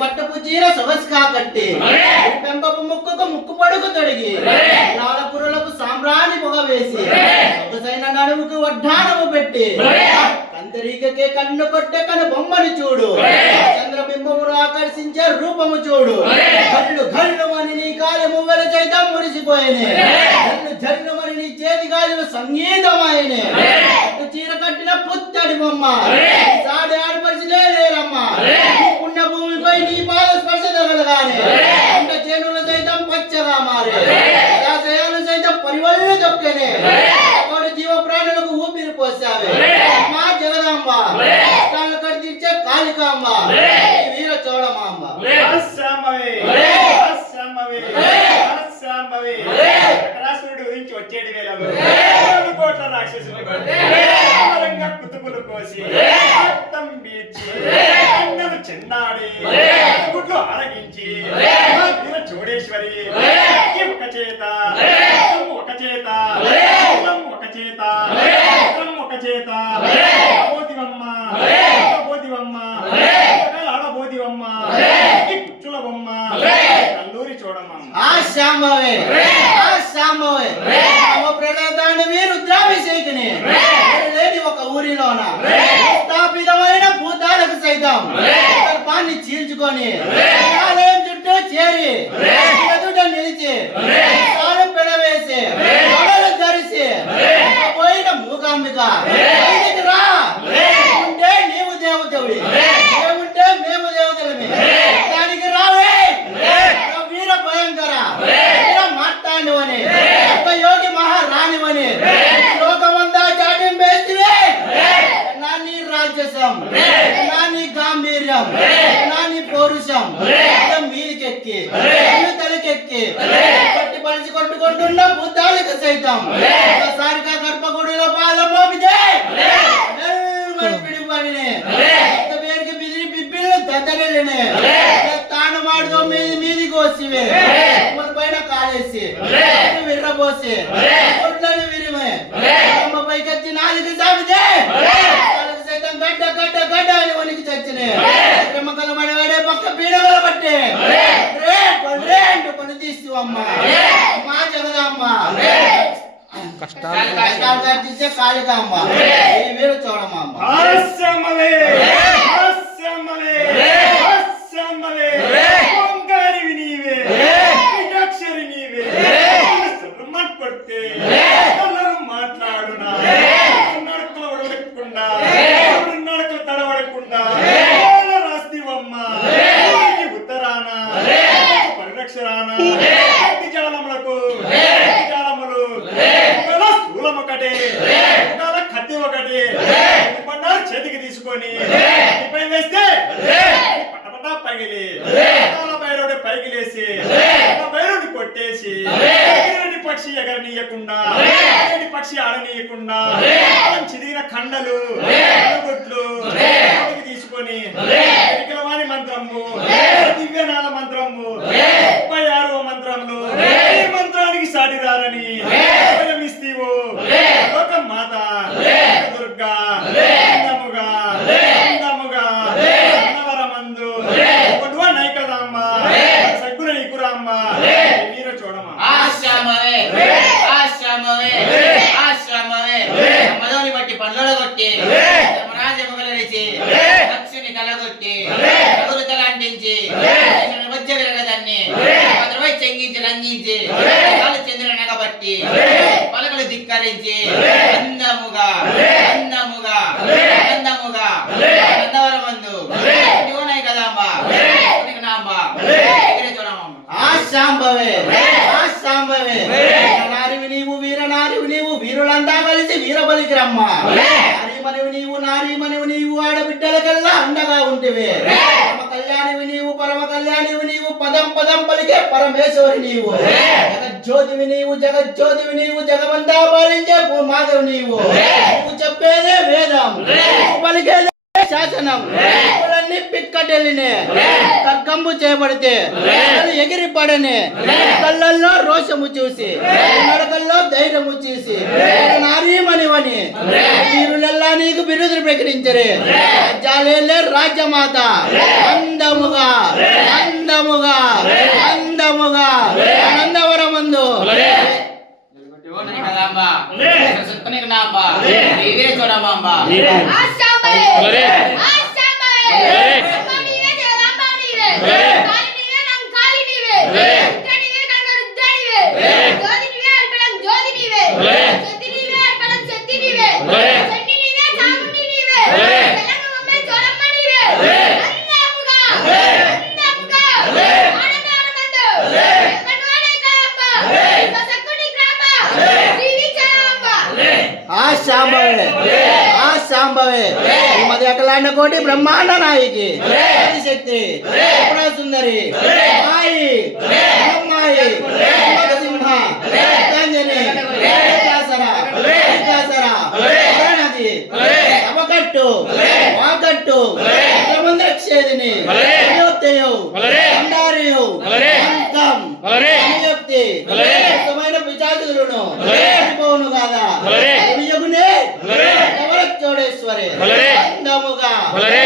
పట్టపు చీర సొగసుగా కట్టి పెంపపు ముక్కుకు ముక్కు పడుకు తొడిగి నాలపురులకు సామ్రాణి పొగ వేసి సొగసైన నడుముకు వడ్డానము పెట్టి కందరీకకే కన్ను కొట్టే కను బొమ్మని చూడు చంద్రబింబమును ఆకర్షించే రూపము చూడు కళ్ళు కళ్ళు అని నీ కాలి మువ్వల చైతం మురిసిపోయినే జల్లు జల్లు నీ చేతి గాజులు చీర కట్టిన పుత్తడి బొమ్మ. సాడి ఆడపరిచి లేరమ్మా పుణ్య భూమిపై నీ పాద స్పర్శ తగలగానే పంట చేనుల సైతం పచ్చగా మారే జలాశయాలు సైతం పరివళ్ళు దొక్కనే ఒకటి జీవ ప్రాణులకు ఊపిరి పోసావే. మా జగదాంబ. కష్టాలు కడితే కాళికాంబ. వీర చోడమాంబ. వచ్చేటి! ఏడు కోట్ల రాక్షసులు ఒరే! అన్నలు చెందాడి! గుడ్లు ఆరగించి చోడేశ్వరి ఒక చేత. ఒక చేత. ఒక చేత. ఒక చేత! పోతివమ్మ ఒరే! ఆడబోతివమ్మ కుచ్చుల బొమ్మ! కల్లూరి చూడమ్మ ఆ శాంభవే. ఆ శాంభవే. చీల్చుకొని ఆలయం చుట్టూ చేరి ఎదుట నిలిచి పెడవేసి తొడలు ధరిసి పోయిన మూకాంబిక. బయటికి రా. ఉంటే నీవు మేము దానికి రావే. వీర భయంకర. వీర మార్తాండవని. ఒక యోగి మహారాణివని. లోకమంతా నా నీ రాజ్యసం నా నీ గాంభీర్యం. మీదికెక్కి. కన్ను తలకెక్కి. పట్టి పలిచి కొట్టుకుంటున్న బుద్ధాలకు సైతం. ఒకసారిగా గర్భగుడిలో పాదం మోపితే పిడిపడినే పేరుకి బిదిరి పిప్పిళ్ళు దద్దరిల్లినే. తాను మాడుతో మీది మీదికి వచ్చివే పైన కాలేసి. విర్రబోసి. ఒడ్లను విరిమే. అమ్మ పైకెత్తి నాలుగు వాళ్ళకి సైతం గడ్డ గడ్డ గడ్డ అని వనికి చచ్చినే. పక్క పీడగల పట్టే. రే రే అంటూ పని తీస్తూ అమ్మ. మా జగదమ్మ కష్టాలు కష్టాలు కట్టించే కాళికామ్మ వీరు చూడమ్మ కొట్టేసి ఎగిరేటి పక్షి ఎగరనీయకుండా. ఎగిరేటి పక్షి ఆడనీయకుండా. చిదిగిన కండలు. గుడ్లు తీసుకొని వాణి మంత్రము. దివ్యనాల మంత్రము. ముప్పై ఆరవ మంత్రములు ఈ మంత్రానికి సాటి పనుల కొట్టి రాజముగలరిచి లక్ష్మిని కలగొట్టి. తల అంటించి వచ్చే విరగదాన్ని. పదవై చెంగించి లంఘించి కాలు చెందిన నగబట్టి. పలకలు ధిక్కరించి. అందముగా అందముగా కదమ్మా నామ్మా ఎగిరే చూడమ్మా. ఆ శాంభవే ఆ శాంభవే నారివి నీవు వీర నారివి నీవు. వీరులంతా కలిసి వీరబలికి రమ్మ నారీమనివి నీవు నారీమనివి నీవు ఆడబిడ్డలకల్లా అండగా ఉంటివే. పరమ కళ్యాణివి నీవు పరమ కళ్యాణివి నీవు పదం పదం పలికే పరమేశ్వరి నీవు. జగజ్యోతివి నీవు జగజ్యోతివి నీవు జగమంతా పాలించే మాధవి నీవు. నువ్వు చెప్పేదే వేదం. పలికేదే శాసనం. పిక్కటెళ్ళినే తర్కంబు చేయబడితే ఎగిరి పడనే కళ్ళల్లో రోషము చూసి నడకల్లో ధైర్యము చూసి నారీమణివని. వీరుల నీకు బిరుదులు ప్రకటించరే. రాజ్యాలేలే రాజ్యమాత. అందముగా అందముగా అందముగా ఆనందవరమందు. ఆ శాంభవే ఆ శాంభవే శ్రీమతి అఖలాండ కోటి బ్రహ్మాండ నాయకి. శక్తి సుందరి అమ్మాయి అమ్మాయి సింహ సభకట్టు వాకట్టు. ముందక్షేదిని అంతం ఉత్తమైన పిచాచులను పోను కాదా చోడేశ్వరి అందముగా అందముగా అందముగా